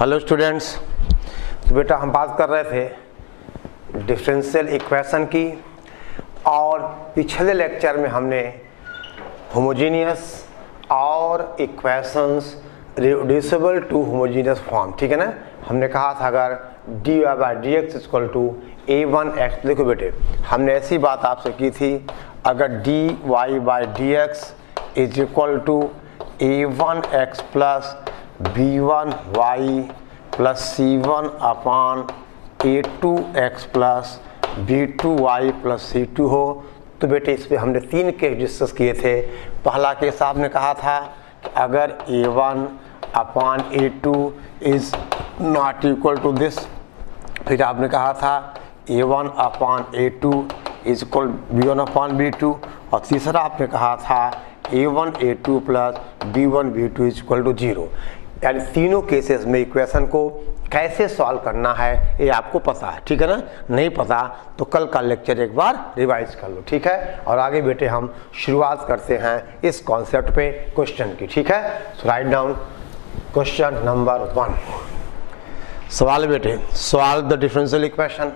Hello students, तो बेटा हम बात कर रहे थे डिफरेंशियल इक्वेशन की और पिछले लेक्चर में हमने होमोजीनियस और equations reducible to homogeneous form, ठीक है ना। हमने कहा था अगर dy by d x equal to a1x, देखो बेटे हमने ऐसी बात आपसे की थी, अगर dy by d x is equal to a1x plus b1y plus c1 upon a2x plus b2y plus c2 हो, तो बेटे इस पर हमने तीन केस डिस्कस किए थे। पहला केस आपने कहा था कि अगर a1 upon a2 is not equal to this, फिर आपने कहा था a1 upon a2 is equal b1 upon b2, और तीसरा आपने कहा था a1 a2 plus b1 b2 is equal to 0। यानी तीनों केसेस में इक्वेशन को कैसे सॉल्व करना है ये आपको पता है, ठीक है ना। नहीं पता तो कल का लेक्चर एक बार रिवाइज कर लो, ठीक है। और आगे बेटे हम शुरुआत करते हैं इस कॉन्सेप्ट पे क्वेश्चन की, ठीक है। सो राइट डाउन क्वेश्चन नंबर 1। सवाल बेटे, सॉल्व द डिफरेंशियल इक्वेशन।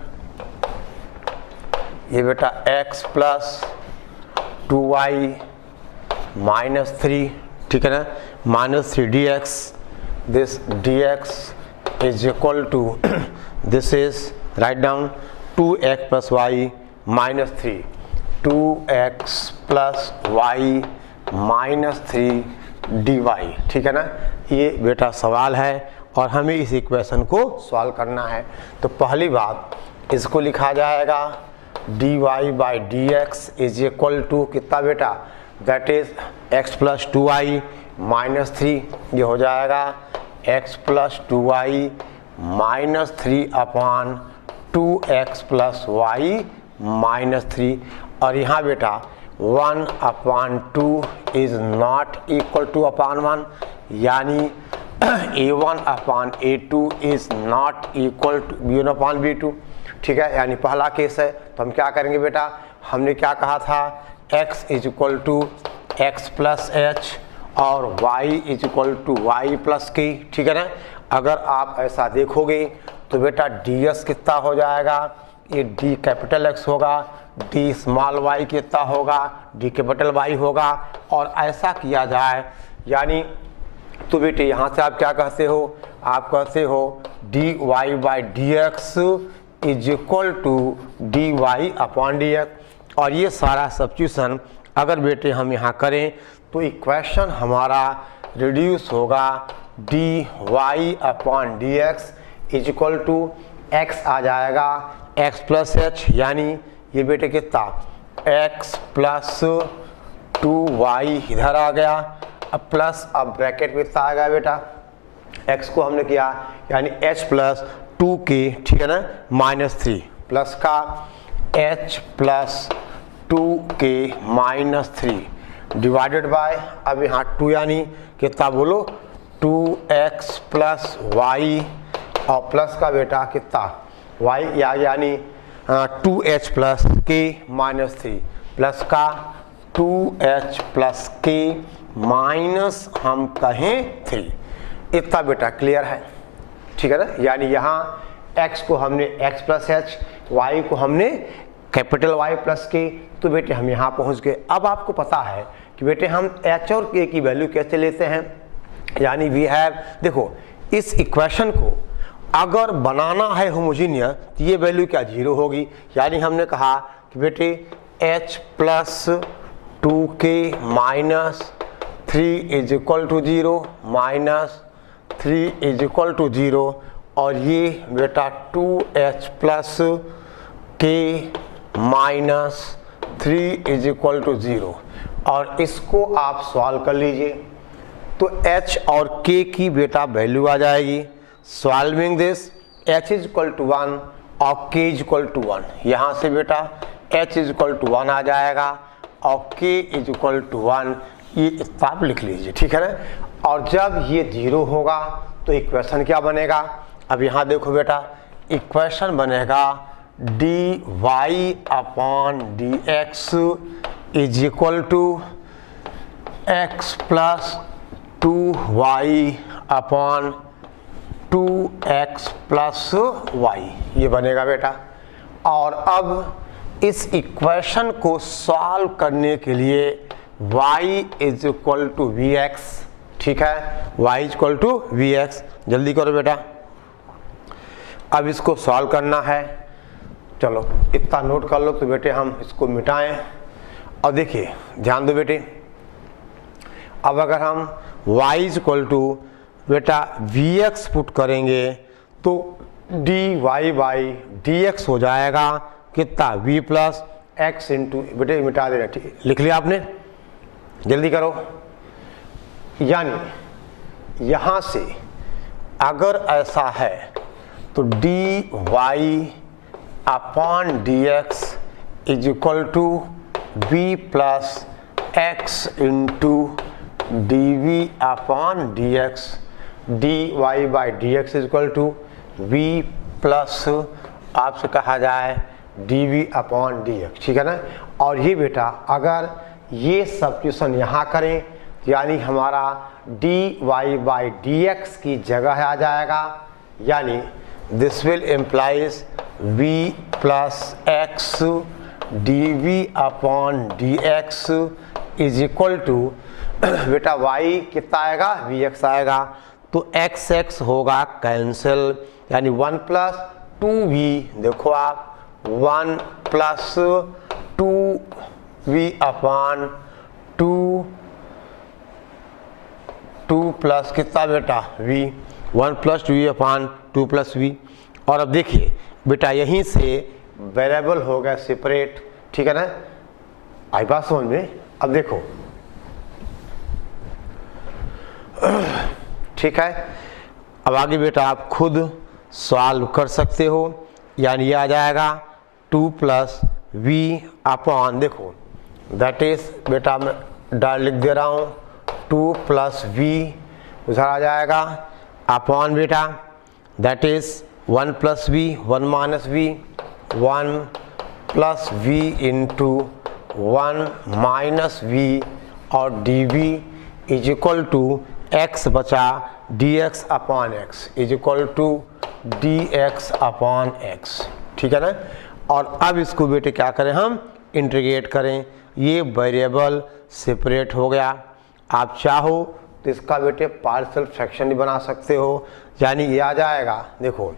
ये बेटा x प्लस 2y माइनस 3, ठीक है ना, minus 3 dx, this dx is equal to this is write down 2x plus y minus 3, 2x plus y minus 3 dy, ठीक है ना। ये बेटा सवाल है और हमें इस इक्वेशन को सॉल्व करना है। तो पहली बात इसको लिखा जाएगा dy by d x is equal to कितना बेटा, that is x plus 2y minus 3, ये हो जाएगा x plus 2y minus 3 upon 2x plus y minus 3, और यहाँ बेटा 1 upon 2 is not equal to upon 1, यानी a1 upon a2 is not equal to b1 upon b2, ठीक है। यानी पहला केस है, तो हम क्या करेंगे बेटा, हमने क्या कहा था, x is equal to x plus h और y is equal to y plus k, ठीक है ना। अगर आप ऐसा देखोगे तो बेटा ds कितना हो जाएगा, ये d कैपिटल X होगा, d स्मॉल y कितना होगा, d कैपिटल Y होगा, और ऐसा किया जाए यानी तो बेटे यहाँ से आप क्या कहते हो, आप कहते हो dy by d x is equal to dy upon d x, और ये सारा सब्स्टिट्यूशन अगर बेटे हम यहाँ करें तो इक्वेशन हमारा रिड्यूस होगा dy upon d x is equal to x आ जाएगा x प्लस एच, यानी ये बेटे कितना x प्लस 2y इधर आ गया, अब प्लस, अब ब्रैकेट में कितना आ गया बेटा, x को हमने किया यानी h प्लस 2k, ठीक है ना, माइनस 3 प्लस का h plus 2k minus 3 divided by, अब यहाँ 2 यानी कितना बोलो 2x प्लस y, और प्लस का बेटा कितना y यानी 2h plus k minus 3 plus का 2h प्लस k माइनस हम कहें 3, इतना बेटा क्लियर है, ठीक है ना। यानी यहाँ x को हमने x प्लस एच, y को हमने कैपिटल Y प्लस के, तो बेटे हम यहाँ पहुँच गए। अब आपको पता है कि बेटे हम h और k की वैल्यू कैसे लेते हैं, यानी वी हैव, देखो इस इक्वेशन को अगर बनाना है होमोजीनियस तो ये वैल्यू क्या 0 होगी, यानी हमने कहा कि बेटे h plus 2k minus 3 is equal to 0, minus 3 is equal to 0, और ये बेटा 2h plus k minus 3 is equal to 0, और इसको आप सॉल्व कर लीजिए तो h और k की बेटा वैल्यू आ जाएगी। Solving this h is equal to 1 और k इज इक्वल टू 1, यहाँ से बेटा h इज इक्वल टू 1 आ जाएगा और k इज इक्वल टू 1, ये आप लिख लीजिए, ठीक है ना। और जब ये 0 होगा तो इक्वेशन क्या बनेगा, अब यहाँ देखो बेटा इक्वेशन बनेगा dy upon d x is equal to x plus 2y upon 2x plus y, ये बनेगा बेटा। और अब इस इक्वेशन को सॉल्व करने के लिए y is equal to v x, ठीक है, y is equal to v x. जल्दी करो बेटा, अब इसको सॉल्व करना है। चलो इतना नोट कर लो तो बेटे हम इसको मिटाएं। और देखिए ध्यान दो बेटे, अब अगर हम y इज इक्वल टू बेटा वी एक्स पुट करेंगे तो d y by d x हो जाएगा कितना, v प्लस एक्स इंटू, बेटे मिटा देना, ठीक लिख लिया आपने, जल्दी करो। यानी यहां से अगर ऐसा है तो d y upon d x is equal to v plus x into d v upon d x, d y by d x is equal to v plus आपसे कहा जाए d v upon d x, ठीक है ना। और ये बेटा अगर ये सब्स्टिट्यूशन यहाँ करें यानी हमारा d y by d x की जगह आ जाएगा, यानी this will implies v plus x d v upon d x is equal to बेटा y कितना आएगा, वी एक्स आएगा, तो एक्स एक्स होगा कैंसिल, यानी 1 प्लस 2v, देखो आप 1 प्लस 2v अपॉन 2 प्लस कितना बेटा v, 1 plus 2v upon 2 plus v। और अब देखिए बेटा यहीं से वेरिएबल हो गया सेपरेट, ठीक है ना, आई बात समझ में। अब देखो ठीक है, अब आगे बेटा आप खुद सॉल्व कर सकते हो, यानी ये आ जाएगा 2 प्लस वी अपॉन, देखो दैट इज बेटा मैं डाल लिख दे रहा हूँ 2 प्लस वी उधर आ जाएगा अपॉन बेटा that is 1 plus v 1 minus v 1 plus v into 1 minus v और d v is equal to x बचा d x upon x is equal to d x upon x, ठीक है ना। और अब इसको बेटे क्या करें, हम इंटीग्रेट करें, ये वेरिएबल सेपरेट हो गया। आप चाहो तो इसका बेटे पार्शियल फ्रैक्शन भी बना सकते हो, यानी ये आ जाएगा, देखो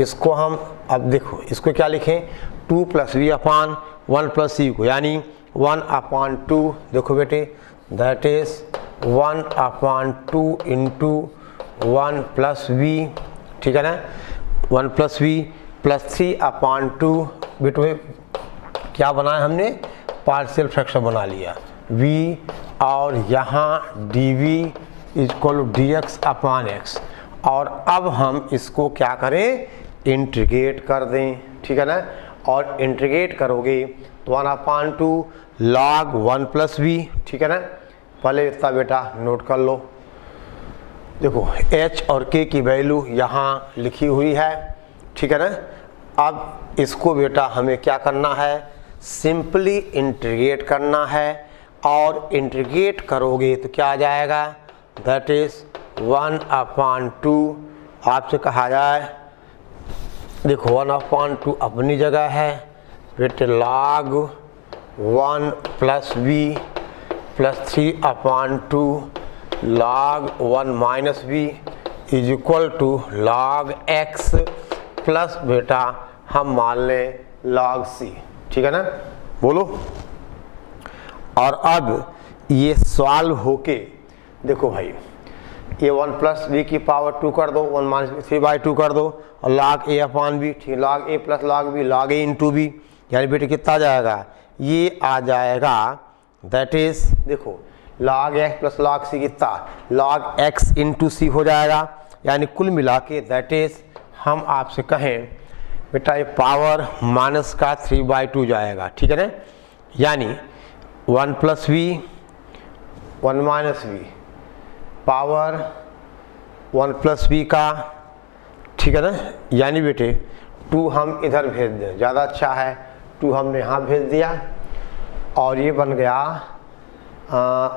इसको हम अब देखो इसको क्या लिखें 2 plus v upon 1 plus c को, यानी 1 अपॉन 2, देखो बेटे that is 1 upon 2 into 1 plus v, ठीक है ना, 1 प्लस वी प्लस 3 अपॉन 2, बेटो क्या बनाया हमने, पार्शियल फ्रैक्शन बना लिया v, और यहाँ d v equal d x upon x. और अब हम इसको क्या करें, इंटीग्रेट कर दें, ठीक है ना। और इंटीग्रेट करोगे तो 1 अपॉन 2 log 1 प्लस वी, ठीक है ना। पहले इतना बेटा नोट कर लो, देखो h और k की वैल्यू यहाँ लिखी हुई है, ठीक है ना। अब इसको बेटा हमें क्या करना है, सिंपली इंटीग्रेट करना है, और इंटीग्रेट करोगे तो क्या आ जाएगा, दैट इज 1 अपॉन 2, आपसे कहा जाए देखो 1 अपॉन 2 अपनी जगह है बेटे log 1 plus v plus 3 upon 2 log 1 minus v is equal to log x plus बेटा हम मान लें log c, ठीक है ना, बोलो। और अब ये सॉल्व होके देखो भाई ये 1 प्लस वी की पावर 2 कर दो, 1 माइनस 3/2 कर दो, और log a अपॉन बी, ठीक है, log a plus log b log a into b, यानी बेटे कितना आ जाएगा, ये आ जाएगा दैट इज देखो log x plus log c कितना, log x इंटू सी हो जाएगा, यानी कुल मिला के दैट इज हम आपसे कहें बेटा ये पावर माइनस का 3/2 जाएगा, ठीक है ना, यानी 1 plus v 1 minus v power 1 plus v का, ठीक है ना, यानी बेटे 2 हम इधर भेज दें, ज़्यादा अच्छा है, 2 हमने यहाँ भेज दिया, और ये बन गया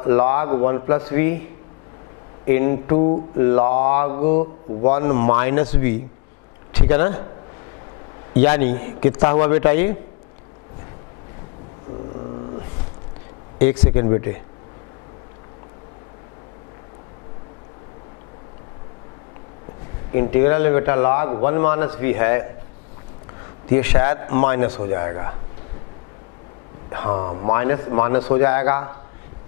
log 1 plus v into log 1 minus b, ठीक है ना, यानी कितना हुआ बेटा ये, एक सेकेंड बेटे, इंटीग्रल में बेटा log 1 माइनस बी है तो ये शायद माइनस हो जाएगा, हाँ माइनस माइनस हो जाएगा,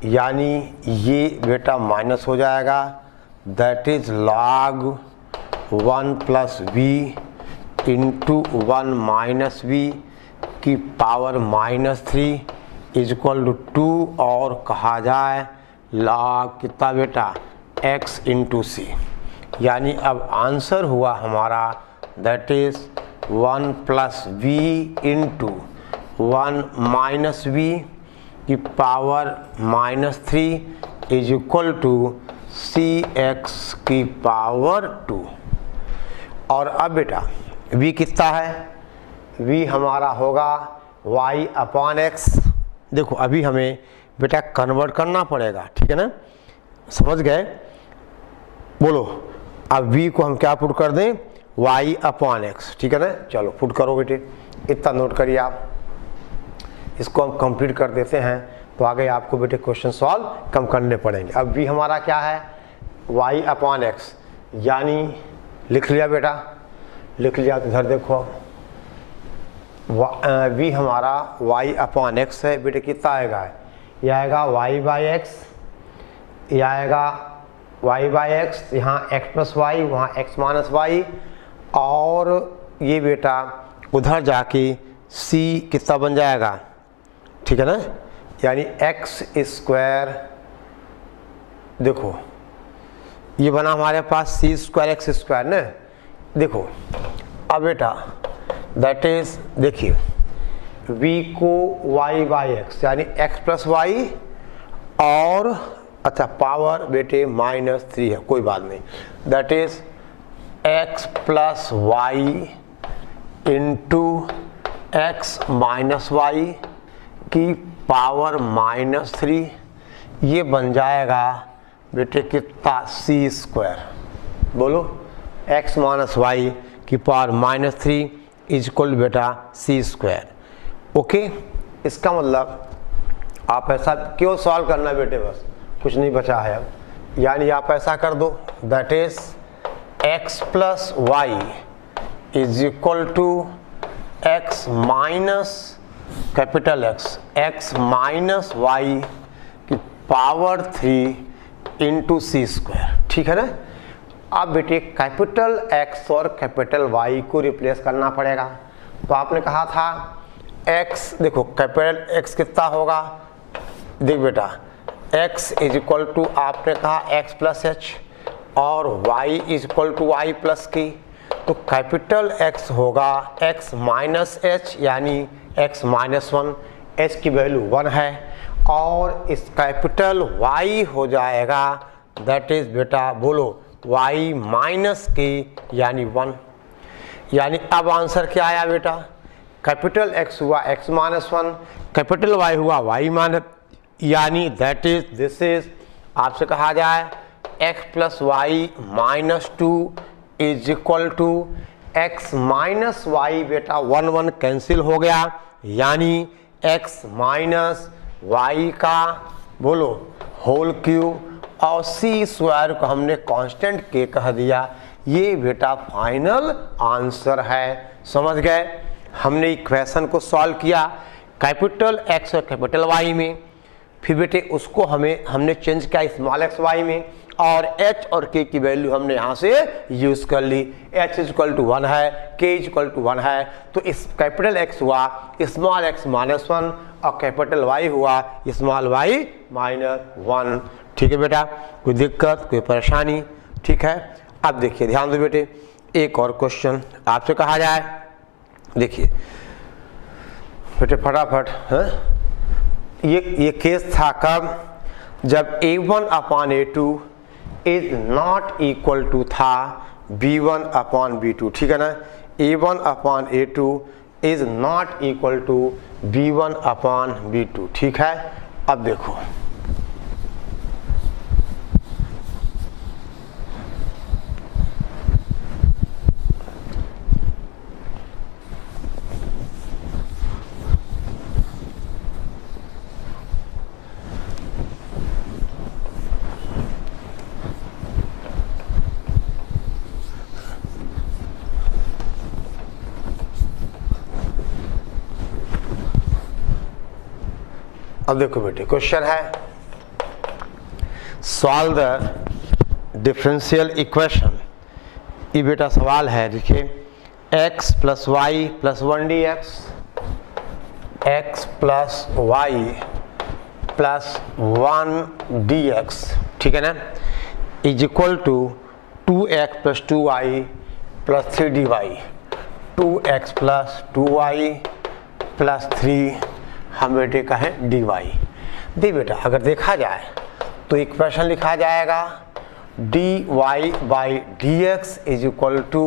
यानी ये बेटा माइनस हो जाएगा, that is log 1 plus b into 1 minus b की पावर -3 इज इक्वल टू 2, और कहा जाए log कितना बेटा x इंटू सी, यानी अब आंसर हुआ हमारा that is 1 plus b into 1 minus b की power -3 is equal to cx की पावर 2। और अब बेटा v कितना है, v हमारा होगा y अपॉन x। देखो अभी हमें बेटा कन्वर्ट करना पड़ेगा, ठीक है ना, समझ गए, बोलो अब v को हम क्या पुट कर दें, y अपॉन x, ठीक है ना, चलो पुट करो बेटे, इतना नोट करिए आप, इसको हम कंप्लीट कर देते हैं तो आगे आपको बेटे क्वेश्चन सॉल्व कम करने पड़ेंगे। अब v हमारा क्या है, y अपॉन x, यानी लिख लिया बेटा, लिख लिया तो इधर देखो v हमारा y अपॉन x है बेटे, कितना आएगा, यह आएगा y बाई एक्स, यह आएगा y बाई एक्स, यहाँ x प्लस वाई, वहाँ x माइनस वाई, और ये बेटा उधर जाके c कितना बन जाएगा, ठीक है ना, यानी x स्क्वायर, देखो ये बना हमारे पास c स्क्वायर x स्क्वायर ना, देखो अब बेटा दैट इज, देखिए v को y बाई एक्स यानी x प्लस वाई, और अच्छा पावर बेटे -3 है, कोई बात नहीं, that is x plus y into x minus y की पावर -3, ये बन जाएगा बेटे कितना, c स्क्वायर, बोलो x माइनस वाई की power -3 is equal to c square. Okay, इसका मतलब आप ऐसा क्यों सॉल्व करना बेटे, बस कुछ नहीं बचा है अब, यानी आप ऐसा कर दो, that is x plus y is equal to x minus capital x minus y की पावर 3 इंटू सी स्क्वायर, ठीक है ना। अब बेटे कैपिटल x और कैपिटल y को रिप्लेस करना पड़ेगा, तो आपने कहा था x, देखो कैपिटल x कितना होगा, देख बेटा x इज इक्वल टू आपने कहा x प्लस एच और y is equal to y plus k, तो कैपिटल X होगा x माइनस एच यानी x माइनस 1, h की वैल्यू 1 है, और इस कैपिटल Y हो जाएगा दैट इज बेटा बोलो y माइनस की यानी 1, यानी अब आंसर क्या आया बेटा, कैपिटल X हुआ x माइनस 1, कैपिटल Y हुआ y माइनस, यानी दैट इज दिस इज, आपसे कहा जाए x plus y minus 2 is equal to x minus y, बेटा 1 1 कैंसिल हो गया, यानी x माइनस वाई का बोलो होल क्यूब, और c स्क्वायर को हमने कांस्टेंट k कह दिया, ये बेटा फाइनल आंसर है। समझ गए, हमने इक्वेशन को सॉल्व किया कैपिटल x और कैपिटल Y में, फिर बेटे उसको हमने चेंज किया स्मॉल x y में, और h और k की वैल्यू हमने यहाँ से यूज कर ली, h इज इक्वल टू 1 है, k इज इक्वल टू 1 है, तो इस कैपिटल x हुआ स्मॉल x माइनस 1 और कैपिटल Y हुआ स्मॉल y माइनस 1। ठीक है बेटा, कोई दिक्कत कोई परेशानी, ठीक है। अब देखिए ध्यान दो बेटे, एक और क्वेश्चन आपसे कहा जाए, देखिए बेटे फटाफट, हाँ ये केस था कब, जब a1 upon a2 is not equal to था b1 अपॉन b2, ठीक है ना, a1 upon a2 is not equal to b1 upon b2, ठीक है। अब देखो अब देखो बेटे क्वेश्चन है सॉल्व द डिफरेंशियल इक्वेशन। ये बेटा सवाल है, देखिए x plus y plus 1dx, x plus y plus 1dx, ठीक है ना, is equal to 2x plus 2y plus 3dy। 2x plus 2y plus 3 हम बेटे का है dy। दे बेटा अगर देखा जाए तो इक्वेशन लिखा जाएगा dy by dx is equal to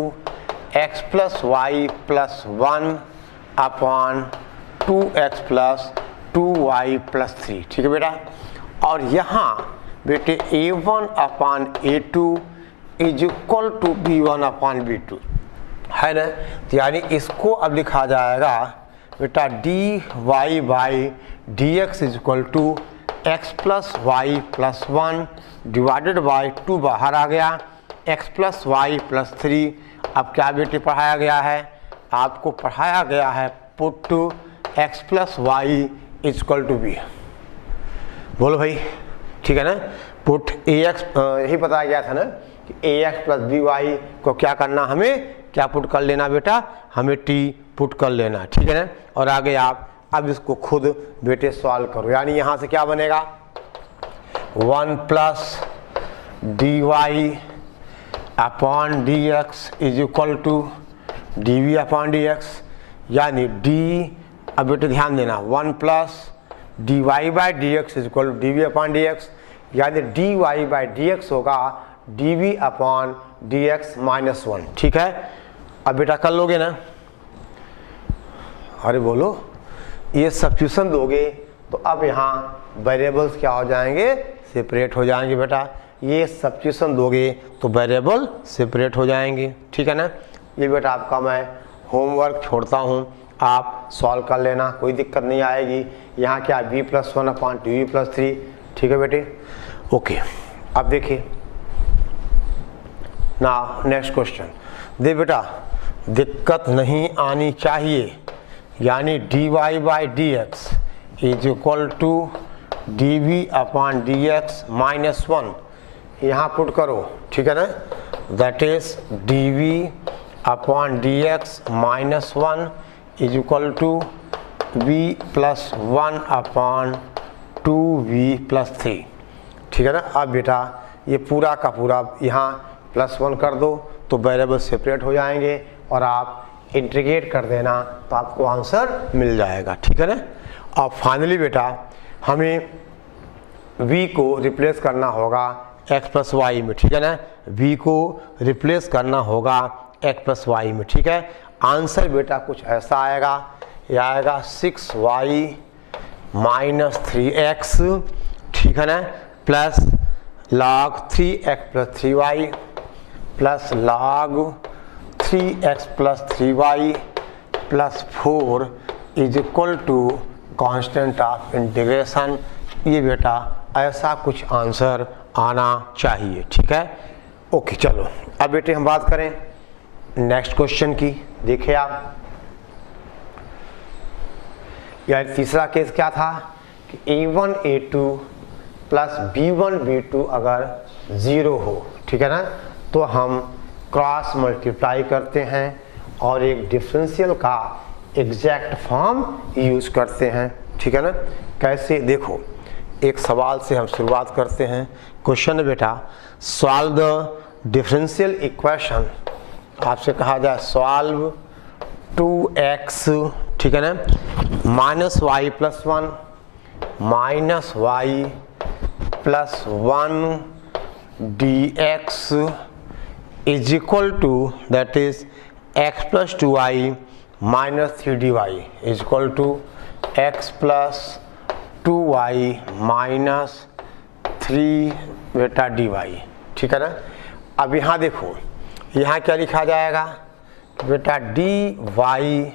x plus y plus 1 upon 2x plus 2y plus 3, ठीक है बेटा। और यहाँ बेटे a1 upon a2 is equal to b1 upon b2 है ना, तो यानी इसको अब लिखा जाएगा बेटा dy by dx is equal to x plus y plus 1 divided by 2 बाहर आ गया, x प्लस वाई प्लस 3। अब क्या बेटे पढ़ाया गया है, आपको पढ़ाया गया है put two x plus y is equal to b। बोलो भाई, ठीक है ना, पुट ax, यही बताया गया था ना कि ax प्लस by को क्या करना, हमें क्या पुट कर लेना बेटा, हमें t पुट कर लेना, ठीक है ना। और आगे आप अब इसको खुद बेटे सॉल्व करो, यानी यहाँ से क्या बनेगा 1 plus dy upon dx is equal to dv upon dx, यानी d, अब बेटे ध्यान देना 1 plus dy by dx is equal to dv upon dx, यानी dy बाई dx होगा dv अपॉन dx माइनस 1, ठीक है। अब बेटा कर लोगे ना, अरे बोलो, ये सब्स्टिट्यूशन दोगे तो अब यहाँ वेरिएबल्स क्या हो जाएंगे, सेपरेट हो जाएंगे बेटा। ये सब्स्टिट्यूशन दोगे तो वेरिएबल सेपरेट हो जाएंगे, ठीक है ना। ये बेटा आपका मैं होमवर्क छोड़ता हूँ, आप सॉल्व कर लेना, कोई दिक्कत नहीं आएगी। यहाँ क्या b plus 1 upon 2v plus 3, ठीक है बेटे, ओके। अब देखिए ना नेक्स्ट क्वेश्चन, दे बेटा दिक्कत नहीं आनी चाहिए, यानी dy by dx is equal to dv upon dx minus 1, यहाँ पुट करो, ठीक है ना, that is dv upon dx minus 1 is equal to v plus 1 upon 2v plus 3, ठीक है ना। अब बेटा ये पूरा का पूरा यहाँ प्लस 1 कर दो तो वेरिएबल सेपरेट हो जाएंगे और आप इंटीग्रेट कर देना तो आपको आंसर मिल जाएगा, ठीक है ना। अब फाइनली बेटा हमें v को रिप्लेस करना होगा x प्लस वाई में, ठीक है ना, v को रिप्लेस करना होगा x प्लस वाई में, ठीक है। आंसर बेटा कुछ ऐसा आएगा, यह आएगा 6y माइनस 3x, ठीक है ना, plus log 3x plus 3y plus log 3x plus 3y plus 4 is equal to constant of integration. ये बेटा ऐसा कुछ आंसर आना चाहिए, ठीक है, ओके। चलो अब बेटे हम बात करें नेक्स्ट क्वेश्चन की। देखिए आप, यार तीसरा केस क्या था कि a1 a2 plus b1 b2 अगर 0 हो, ठीक है ना, तो हम क्रॉस मल्टीप्लाई करते हैं और एक डिफरेंशियल का एग्जैक्ट फॉर्म यूज करते हैं, ठीक है ना। कैसे, देखो एक सवाल से हम शुरुआत करते हैं। क्वेश्चन बेटा सॉल्व द डिफरेंशियल इक्वेशन, आपसे कहा जाए सॉल्व 2x, ठीक है ना, minus y plus 1 minus y plus 1 dx is equal to, that is x plus 2y minus 3dy is equal to x plus 2y minus 3 बेटा dy, ठीक है ना। अब यहाँ देखो, यहाँ क्या लिखा जाएगा बेटा dy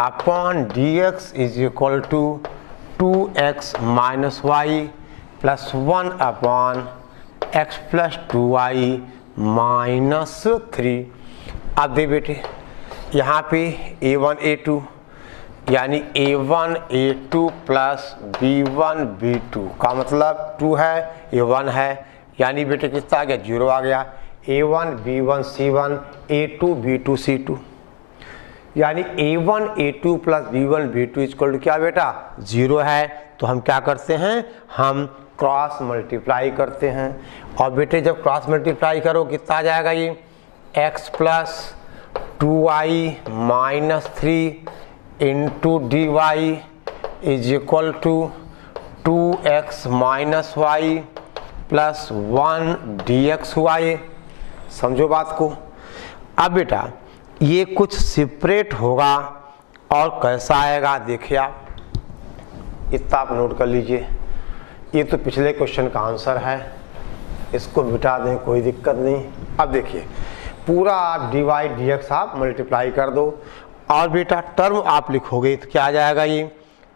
upon dx is equal to 2x minus y plus 1 upon x plus 2y minus 3। अब दे बेटे यहाँ पे a1 a2 यानी a1 a2 plus b1 b2 का मतलब 2 है, ये 1 है, यानी बेटे कितना आ गया, 0 आ गया। a1 b1 c1 a2 b2 c2, यानी a1 a2 plus b1 b2 equal to क्या बेटा, 0 है। तो हम क्या करते हैं, हम क्रॉस मल्टीप्लाई करते हैं। और बेटे जब क्रॉस मल्टीप्लाई करो कितना आ जाएगा, ये x plus 2y minus 3 into d y is equal to 2x minus y plus 1 dxy। समझो बात को। अब बेटा ये कुछ सेपरेट होगा और कैसा आएगा देखिए आप, इतना आप नोट कर लीजिए। ये तो पिछले क्वेश्चन का आंसर है, इसको मिटा दें कोई दिक्कत नहीं। अब देखिए पूरा आप dy dx आप मल्टीप्लाई कर दो और बेटा टर्म आप लिखोगे तो क्या आ जाएगा, ये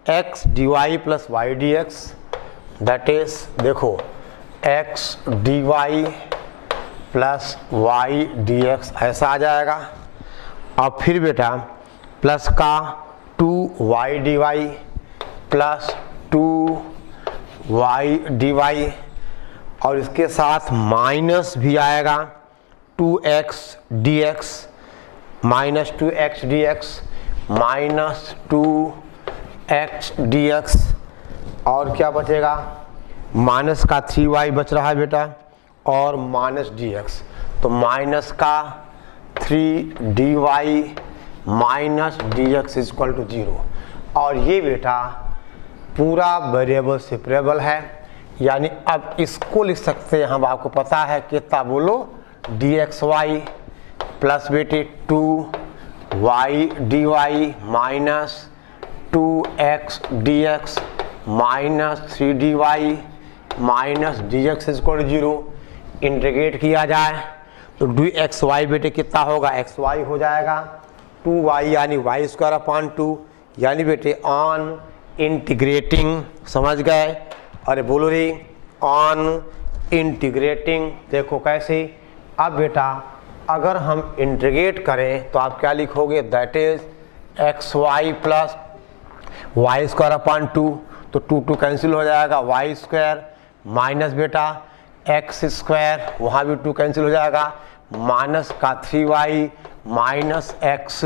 x dy plus y dx, that is देखो x dy plus y dx ऐसा आ जाएगा। और फिर बेटा प्लस का 2y dy plus 2y dy और इसके साथ माइनस भी आएगा 2x dx minus 2x dx minus 2x dx और क्या बचेगा, माइनस का 3y बच रहा है बेटा और माइनस dx, तो माइनस का 3dy minus dx is equal to 0। और ये बेटा पूरा वेरिएबल सेपरेबल है, यानी अब इसको लिख सकते हैं हम, आपको पता है कितना बोलो, dxy प्लस बेटे 2y dy minus 2x dx minus 3dy minus dx is equal to 0। Integrate किया जाए तो dxy बेटे कितना होगा, xy हो जाएगा 2y यानी y स्क्वायर अपॉन 2, यानी बेटे ऑन इंटीग्रेटिंग, समझ गए, अरे बोलो रे, ऑन इंटीग्रेटिंग। देखो कैसे, अब बेटा अगर हम इंटीग्रेट करें तो आप क्या लिखोगे, that is xy plus y square upon 2, तो 2 कैंसिल हो जाएगा, y स्क्वायर माइनस बेटा x स्क्वायर, वहाँ भी 2 कैंसिल हो जाएगा, माइनस का 3y minus x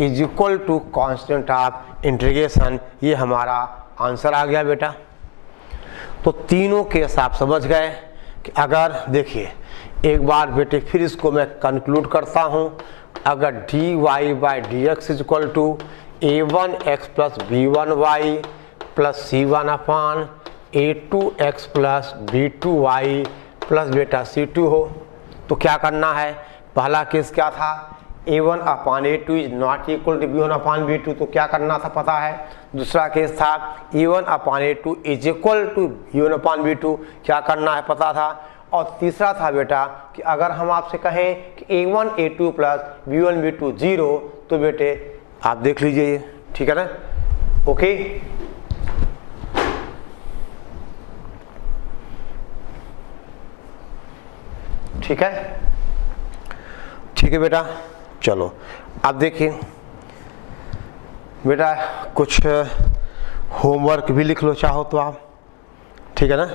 is equal to constant of integration. ये हमारा आंसर आ गया बेटा। तो तीनों केस आप समझ गए कि अगर देखिए एक बार बेटे फिर इसको मैं कंक्लूड करता हूँ, अगर dy by dx is equal to a1x plus b1y plus c1 upon a2x plus b2y plus बेटा c2 हो, तो क्या करना है, पहला केस क्या था, a1 upon a2 is not equal to b1 upon b2, तो क्या करना था पता है। दूसरा केस था a1 upon a2 is equal to b1 upon b2, क्या करना है पता था। और तीसरा था बेटा कि अगर हम आपसे कहें कि a1 a2 plus b1 b2 0, तो बेटे आप देख लीजिए, ठीक है ना, ओके। ठीक है, ठीक है बेटा, चलो अब देखिए बेटा कुछ होमवर्क भी लिख लो चाहो तो आप, ठीक है ना,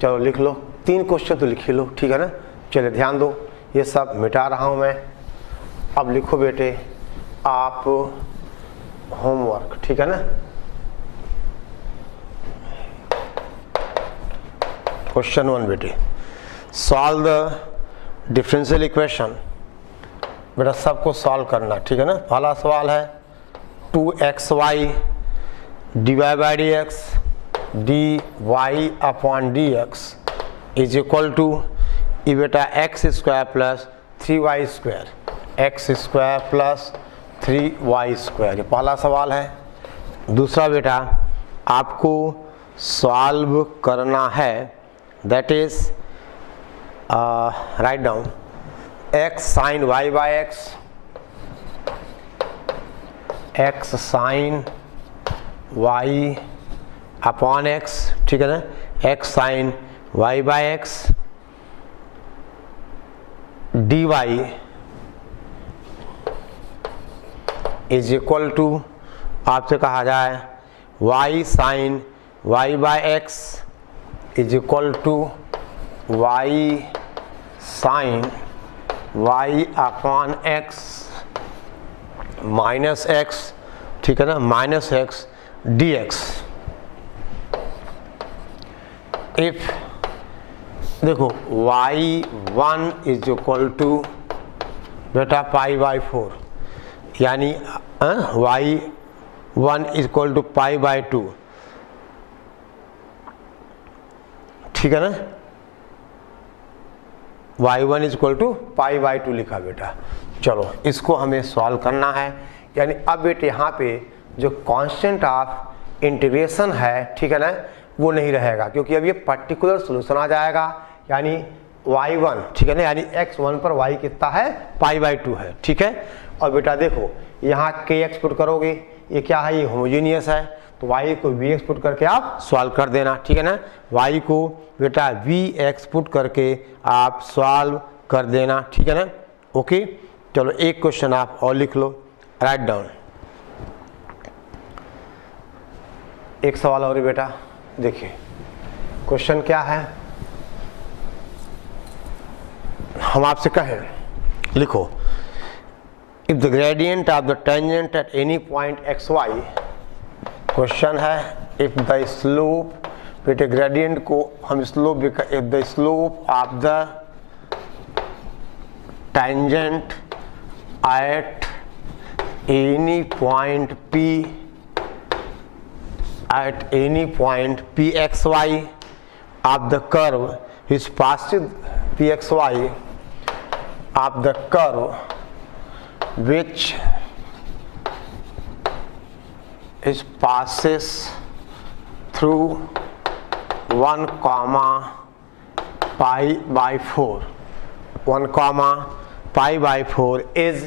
चलो लिख लो, 3 क्वेश्चन तो लिख लो, ठीक है ना। चलिए ध्यान दो, ये सब मिटा रहा हूँ मैं। अब लिखो बेटे आप होमवर्क, ठीक है ना। क्वेश्चन 1 बेटे, सॉल्व द डिफरेंशियल इक्वेशन। बेटा सबको सॉल्व करना, ठीक है ना। पहला सवाल है 2xy dy by d x dy upon dx is equal to ये बेटा x square plus 3y square, x square plus 3y square, ये पहला सवाल है। दूसरा बेटा आपको सॉल्व करना है, that is right down x sine y by x sine y upon x, ठीक है ना, x sine y by x dy is equal to आपसे कहा जाए y sine y by x is equal to y sine y upon x minus x, ठीक है ना, minus x dx। If देखो y1 इज इक्वल टू बेटा पाई by 4, यानी y1 is equal to pi by 2, ठीक है ना, y1 is equal to pi by 2 लिखा बेटा। चलो इसको हमें सॉल्व करना है, यानी अब बेटे यहाँ पे जो कांस्टेंट ऑफ इंटीग्रेशन है, ठीक है ना, वो नहीं रहेगा, क्योंकि अब ये पर्टिकुलर सोल्यूशन आ जाएगा, यानी y1, ठीक है ना, यानी x1 पर y कितना है, पाई बाई 2 है, ठीक है। और बेटा देखो यहाँ kx पुट करोगे, ये क्या है, ये होमोजीनियस है, तो y को vx पुट करके आप सॉल्व कर देना, ठीक है ना, y को बेटा vx पुट करके आप सॉल्व कर देना, ठीक है ना, ओके। चलो एक क्वेश्चन आप और लिख लो, राइट डाउन। एक सवाल और बेटा, देखिए क्वेश्चन क्या है, हम आपसे कहें लिखो, if the gradient of the tangent at any point x y, question है इफ द स्लोप, बेटे ग्रेडियंट को हम slope, if the slope of the tangent at any point p, at any point pxy of the curve is passes pxy of the curve which is passes through 1 comma pi by 4, 1 comma pi by 4 is,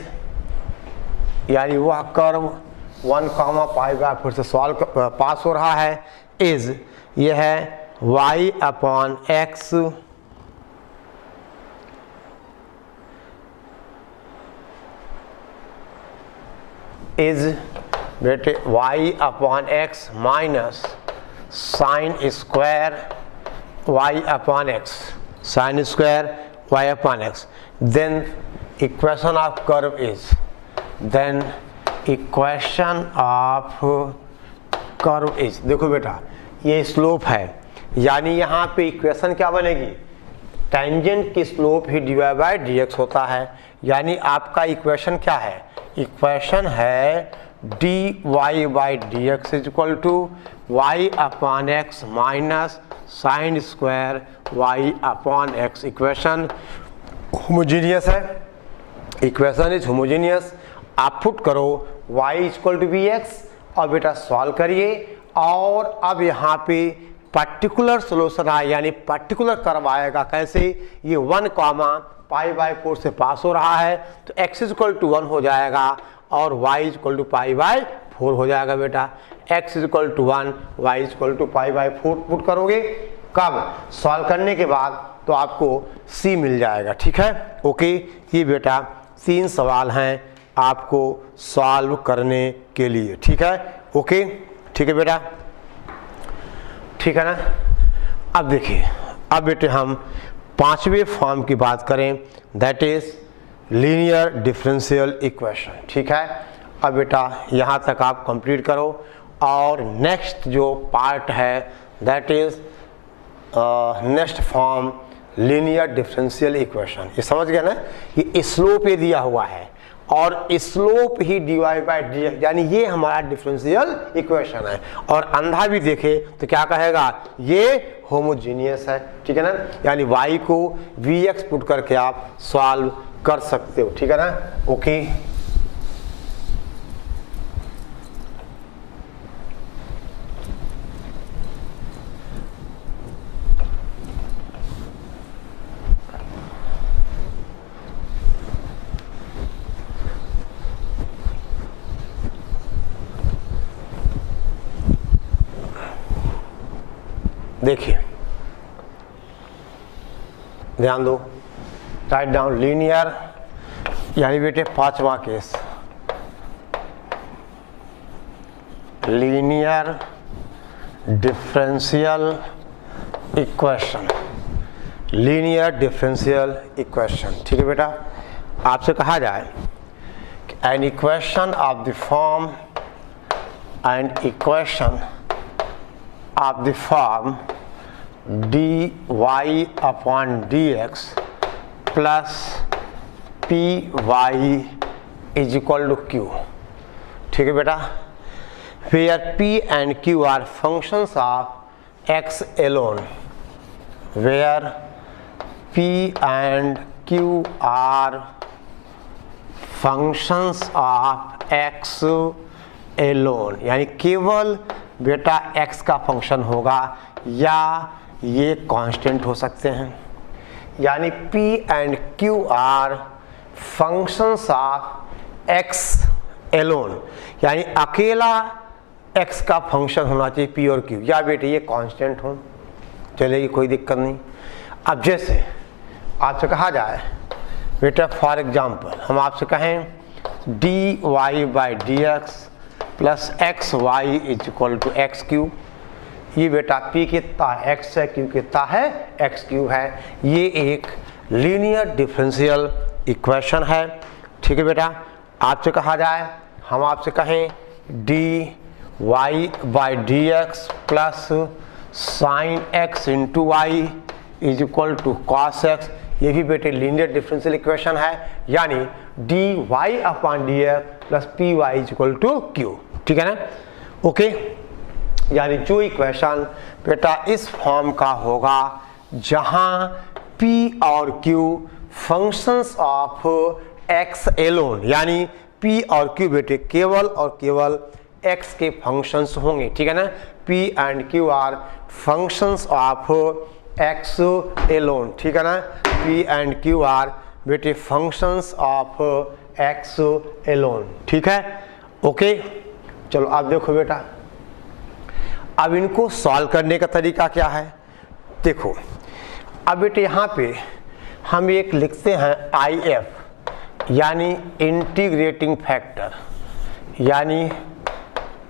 यानी वह curve 1 comma pi by 4 से solve पास हो रहा है, is ये है y upon x is बेटे y upon x minus sine square y upon x, sine square y upon x, then equation of curve is, then equation of curve is, देखो बेटा ये स्लोप है, यानी यहाँ पे इक्वेशन क्या बनेगी, टेंजेंट की स्लोप ही dy बाय dx होता है, यानी आपका इक्वेशन क्या है, इक्वेशन है dy by dx is equal to y upon x minus sine square y upon x. Equation homogeneous है, इक्वेशन इज होमोजीनियस, आप पुट करो y equal to v x और बेटा सॉल्व करिए, और अब यहाँ पे पर्टिकुलर सोल्यूशन आए, यानी पर्टिकुलर कर्व आएगा, कैसे, ये 1 कॉमा पाई बाई 4 से पास हो रहा है, तो x इक्वल टू 1 हो जाएगा और y equal to pi by 4 हो जाएगा बेटा, x equal to 1, y equal to pi by 4 put करोगे, कब, सॉल्व करने के बाद तो आपको c मिल जाएगा, ठीक है, ओके। ये बेटा 3 सवाल हैं आपको सॉल्व करने के लिए, ठीक है, ओके, ठीक है बेटा, ठीक है ना। अब देखिए, अब बेटे हम 5वें फॉर्म की बात करें, that is linear differential equation, ठीक है। अब बेटा यहाँ तक आप कंप्लीट करो, और नेक्स्ट जो पार्ट है that is next form linear differential equation. ये समझ गया ना, ये स्लोप ये दिया हुआ है और slope he dy by dx, यानी ये हमारा डिफरेंशियल इक्वेशन है, और अंधा भी देखे तो क्या कहेगा, ये होमोजीनियस है, ठीक है ना, यानी y को vx पुट करके आप सॉल्व कर सकते हो, ठीक है ना, ओके। देखिए ध्यान दो, राइट डाउन लीनियर, यानी बेटे 5वां case, linear differential equation, linear differential equation. ठीक है बेटा, आपसे कहा जाए an equation of the form, an equation of the form dy upon dx plus py is equal to q। ठीक है बेटा, where p and q are functions of x alone, where p and q are functions of x alone, यानी केवल बेटा x का function होगा या ये कांस्टेंट हो सकते हैं, यानी p and q are functions of x alone, यानी अकेला x का फंक्शन होना चाहिए p और q, या बेटे ये कांस्टेंट हो, चलेगी कोई दिक्कत नहीं। अब जैसे आपसे कहा जाए बेटा फॉर एग्जांपल हम आपसे कहें dy by dx plus x y is equal to x q, ये बेटा p कितना है x है, q कितना है एक्स क्यू है, ये एक लीनियर डिफरेंशियल इक्वेशन है। ठीक है बेटा, आपसे कहा जाए हम आपसे कहें dy by dx plus sine x into y is equal to cos x, ये भी बेटे लीनियर डिफरेंशियल इक्वेशन है, यानी dy upon dx plus py is equal to q। ठीक है ना, ओके। यानी जो इक्वेशन बेटा इस फॉर्म का होगा जहां p और q functions of x alone, यानी p और q बेटे केवल और केवल x के फंक्शंस होंगे। ठीक है ना, p and q are functions of x alone. ठीक है ना, p एंड q आर बेटे फंक्शंस ऑफ x एलोन। ठीक है, ओके। चलो आप देखो बेटा, अब इनको सॉल्व करने का तरीका क्या है, देखो अब बेटे यहाँ पे हम एक लिखते हैं IF यानी इंटीग्रेटिंग फैक्टर, यानी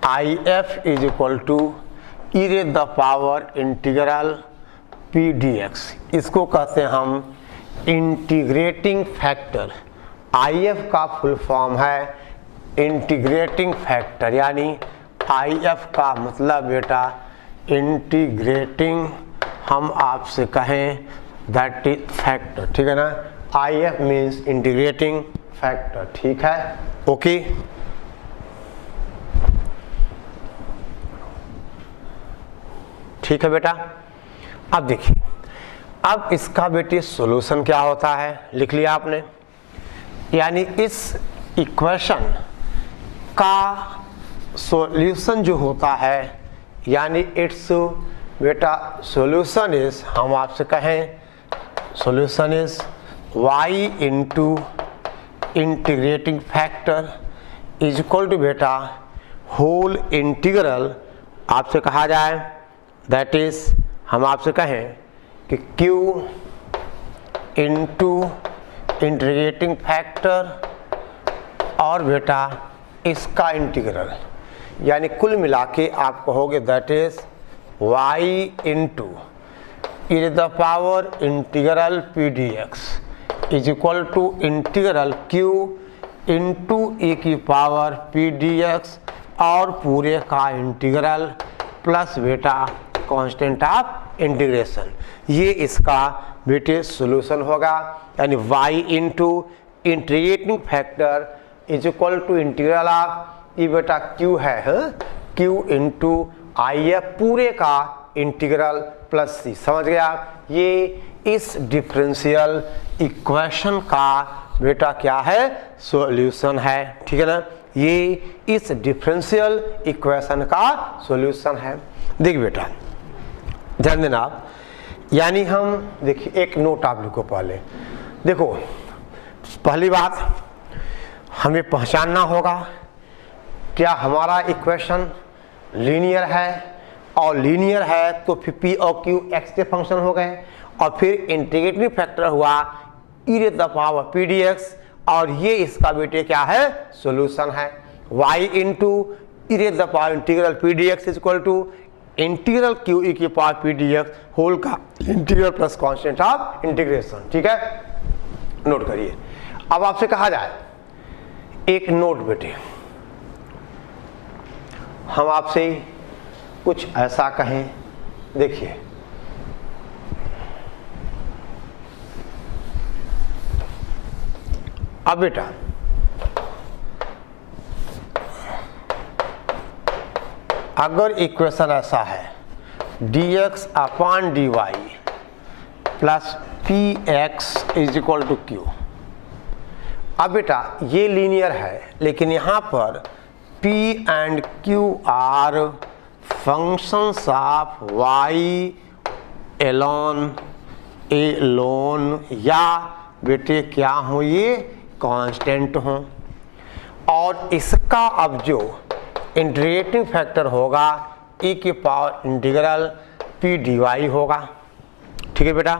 IF is equal to e raise the power integral p dx, इसको कहते हैं हम इंटीग्रेटिंग फैक्टर। IF का फुल फॉर्म है इंटीग्रेटिंग फैक्टर, यानी IF का मतलब बेटा इंटीग्रेटिंग, हम आपसे कहें दैट इज फैक्टर। ठीक है ना, IF मीन्स इंटीग्रेटिंग फैक्टर। ठीक है, ओके। ठीक है बेटा, अब देखिए अब इसका बेटे सॉल्यूशन क्या होता है, लिख लिया आपने, यानी इस इक्वेशन का सॉल्यूशन जो होता है, यानी इट्स बेटा सॉल्यूशन इज, हम आपसे कहें solution is y into integrating factor is equal to बेटा होल इंटीग्रल, आपसे कहा जाए दैट इज, हम आपसे कहें कि q इंटू इंटीग्रेटिंग फैक्टर और बेटा इसका इंटीग्रल, यानी कुल मिला के आप कहोगे that is y into e to the power integral p dx is equal to integral q into e की पावर p dx और पूरे का इंटीग्रल प्लस बेटा कांस्टेंट ऑफ इंटीग्रेशन, ये इसका बेटे सॉल्यूशन होगा। यानी y into integrating factor is equal to integral of ये बेटा q है, q इंटू IF पूरे का इंटीग्रल प्लस c, समझ गया। ये इस डिफरेंशियल इक्वेशन का बेटा क्या है, सॉल्यूशन है। ठीक है ना, ये इस डिफरेंशियल इक्वेशन का सॉल्यूशन है। देखिए बेटा ध्यान देना आप, यानी हम देखिए एक नोट आप लिखो पहले, देखो पहली बात हमें पहचानना होगा क्या हमारा इक्वेशन लीनियर है, और लीनियर है तो फिर p और q x के फंक्शन हो गए, और फिर इंटीग्रेटिंग फैक्टर हुआ e to the power p dx, और ये इसका बेटे क्या है, सॉल्यूशन है। y into e raised to the power integral p dx is equal to integral q e की power p d x whole का integral plus constant of integration. ठीक है, नोट करिए। अब आपसे कहा जाए एक नोट बेटे, हम आपसे कुछ ऐसा कहें, देखिए अब बेटा अगर इक्वेशन ऐसा है dx upon dy plus px is equal to q। अब बेटा ये लीनियर है, लेकिन यहाँ पर p and q are functions of y alone या बेटे क्या हो, ये कांस्टेंट हो, और इसका अब जो इंटीग्रेटिंग फैक्टर होगा e की पावर इंटीग्रल p dy होगा। ठीक है बेटा,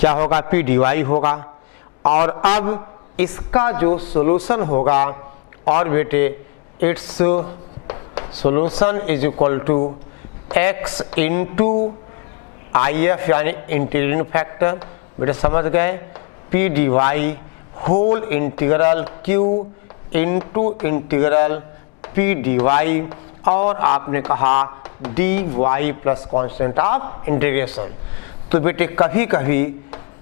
क्या होगा, p dy होगा। और अब इसका जो सॉल्यूशन होगा, और बेटे its solution is equal to x into IF यानी इंटीग्रेटिंग फैक्टर, बेटा समझ गए, p dy whole integral q into integral p dy, और आपने कहा dy plus constant of integration. तो बेटे कभी कभी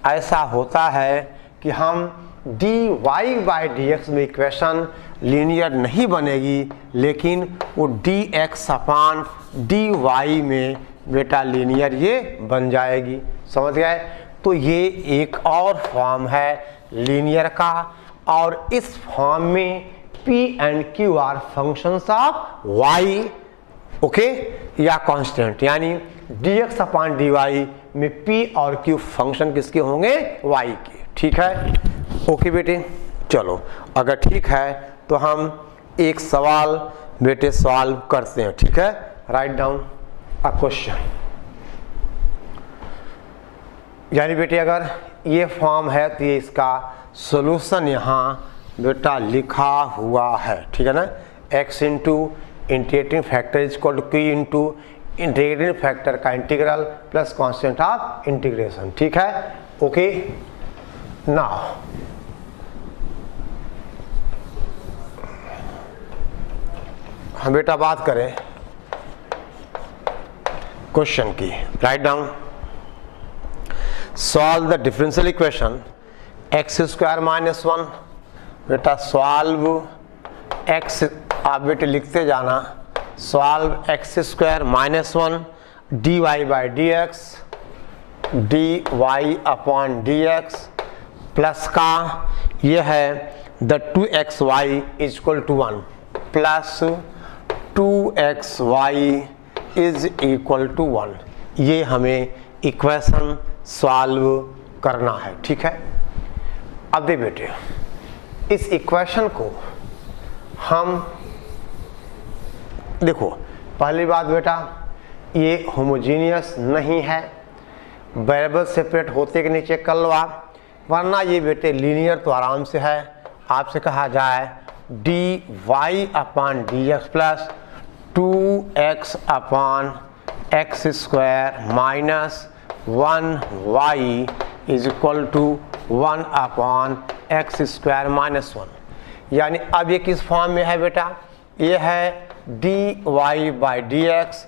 ऐसा होता है कि हम dy बाई dx में इक्वेशन लीनियर नहीं बनेगी, लेकिन वो dx अपान dy में बेटा लीनियर ये बन जाएगी। समझ गए? तो ये एक और फॉर्म है लीनियर का, और इस फॉर्म में p and q are functions of y, okay, या कांस्टेंट, यानी dx अपान dy में p और q फंक्शन किसके होंगे, y के। ठीक है, ओके बेटे, चलो अगर ठीक है तो हम एक सवाल बेटे सॉल्व करते हैं। ठीक है, राइट डाउन अ क्वेश्चन। यानी बेटे अगर ये फॉर्म है तो ये इसका सॉल्यूशन यहाँ बेटा लिखा हुआ है। ठीक है ना, x into integrating factor is equal to q into integrating factor का integral plus constant of integration. ठीक है, ओके। नाउ हम बेटा बात करें क्वेश्चन की। Right down, solve the differential equation x square minus 1। बेटा सॉल्व x, आप बेटे लिखते जाना, solve x square minus 1 dy by d x dy upon d x plus का ये है the 2xy is equal to 1 plus 2xy is equal to 1। ये हमें इक्वेशन सॉल्व करना है। ठीक है, अब दे बेटे इस इक्वेशन को हम देखो, पहली बात बेटा ये होमोजीनियस नहीं है, वेरिएबल सेपरेट होते कि नहीं चेक कर लो आप, वरना ये बेटे लीनियर तो आराम से है। आपसे कहा जाए dy upon d x plus 2x upon x square minus 1y is equal to 1 upon x square minus 1। यानी अब ये किस फॉर्म में है बेटा, ये है dy by d x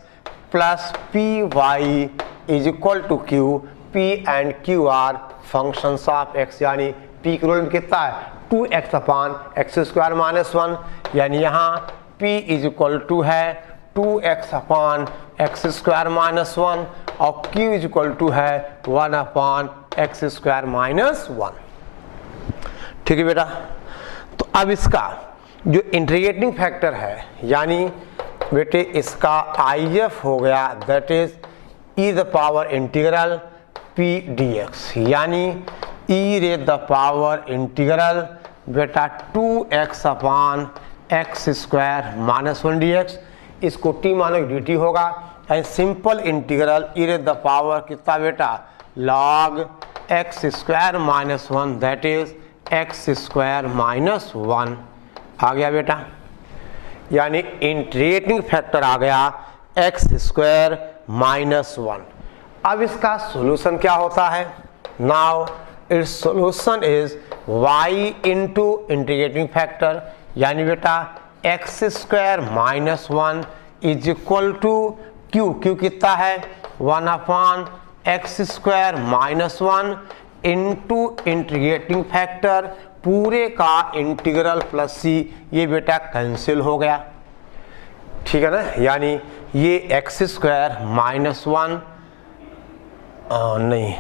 plus py is equal to q, p and q are functions of x, यानी p के रोल में कितना है 2x upon x square minus 1, यानी यहाँ p इज इक्वल टू है 2x upon x square minus 1 और q is equal to है 1 अपान एक्स स्क्वायर माइनस 1। ठीक है बेटा, तो अब इसका जो इंटीग्रेटिंग फैक्टर है, यानी बेटे इसका IF हो गया, that is e the power integral p dx, यानी e raise the power integral बेटा 2x upon x square minus 1 dx, इसको t मानो dt होगा, यानी simple integral e raise the power कितना बेटा log x square minus 1, that is x square minus 1 आ गया बेटा। यानी इंटीग्रेटिंग फैक्टर आ गया एक्स स्क्वायर माइनस 1। अब इसका सॉल्यूशन क्या होता है? Now its solution is y into integrating factor, यानी बेटा x square minus 1 is equal to q, q कितना है 1/x square minus 1 into integrating factor पूरे का इंटीग्रल प्लस सी, ये बेटा कैंसिल हो गया, ठीक है ना। यानी ये एक्स स्क्वायर माइनस 1 नहीं,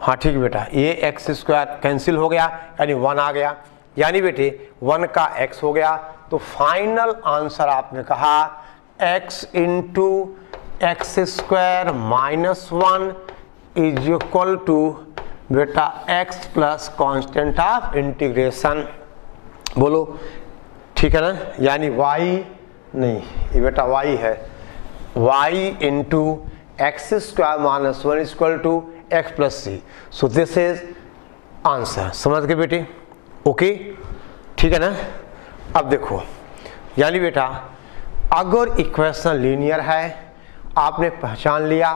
हाँ ठीक बेटा, ये एक्स स्क्वायर कैंसिल हो गया यानी 1 आ गया, यानी बेटे 1 का x हो गया। तो फाइनल आंसर आपने कहा x into x square minus 1 is equal to बेटा x plus constant of integration, बोलो ठीक है ना। यानी y नहीं, ये बेटा y है, y into x square minus 1 is equal to x plus c. So this is answer, समझ गए बेटे? ओके ठीक है ना। अब देखो, यानी बेटा अगर इक्वेशन लीनियर है आपने पहचान लिया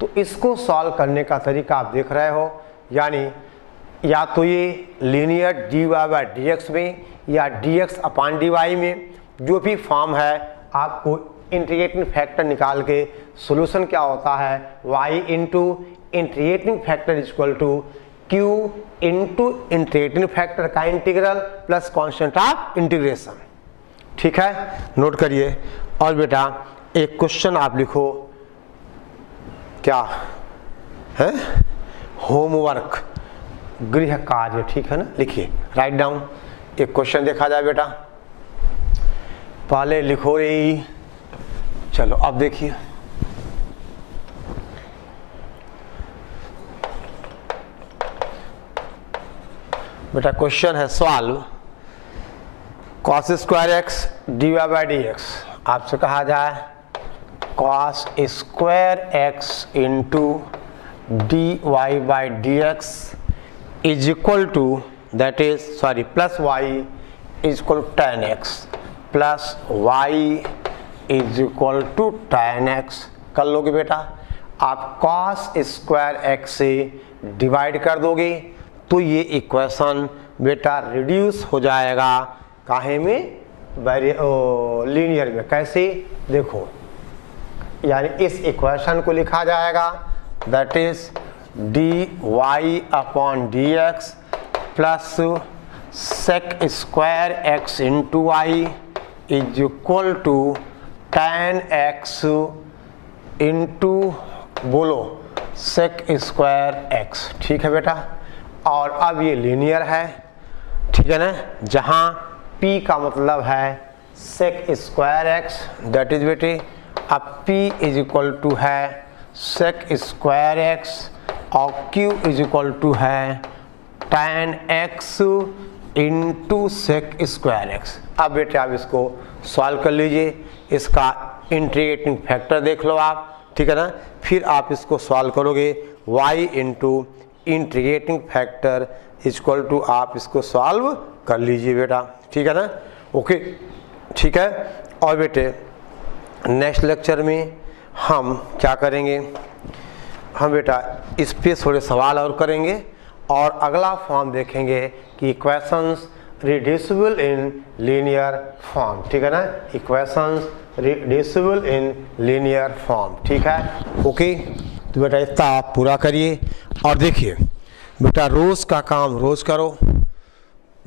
तो इसको सॉल्व करने का तरीका आप देख रहे हो, यानी या तो ये लीनियर dy बाई dx में या dx अपॉन dy में जो भी फॉर्म है, आपको इंटीग्रेटिंग फैक्टर निकाल के सॉल्यूशन क्या होता है y into integrating factor is equal to q into integrating factor का integral plus constant of integration, ठीक है, नोट करिए। और बेटा एक क्वेश्चन आप लिखो, क्या है? होमवर्क, गृह कार्य, ठीक है ना, लिखिए, राइट डाउन। एक क्वेश्चन देखा जाए बेटा, पहले लिखो रे, चलो अब देखिए, बेटा क्वेश्चन है solve cos square x d y by d x. आपसे कहा जाए cos square x into d y by d x is equal to, that is sorry plus y is equal to tan x plus y is equal to tan x। कर लोगे बेटा, आप cos square x से divide कर दोगे तो ये equation बेटा रिड्यूस हो जाएगा काहे में, लीनियर में। कैसे? देखो, यानी इस इक्वेशन को लिखा जाएगा that is d y upon d x plus sec square x into y is equal to tan x into बोलो सेक स्क्वायर एक्स, ठीक है बेटा। और अब ये लीनियर है, ठीक है ना, जहाँ p का मतलब है sec square x, that is बेटे अब p इज इक्वल टू है सेक स्क्वायर एक्स और q इज इक्वल टू है tan x into sec square x. अब बेटे आप इसको सॉल्व कर लीजिए, इसका इंटीग्रेटिंग फैक्टर देख लो आप, ठीक है ना, फिर आप इसको सॉल्व करोगे y into integrating factor equal to, आप इसको सॉल्व कर लीजिए बेटा, ठीक है ना। ओके ठीक है। और बेटे नेक्स्ट लेक्चर में हम क्या करेंगे, हम बेटा इस पे थोड़े सवाल और करेंगे और अगला फॉर्म देखेंगे कि equations reducible in linear form, ठीक है ना, equations reducible in linear form, ठीक है। ओके, तो बेटा इतना आप पूरा करिए और देखिए बेटा रोज़ का काम रोज़ करो,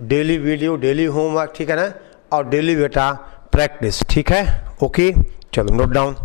डेली वीडियो, डेली होमवर्क, ठीक है ना, और डेली बेटा प्रैक्टिस, ठीक है। ओके चलो नोट डाउन।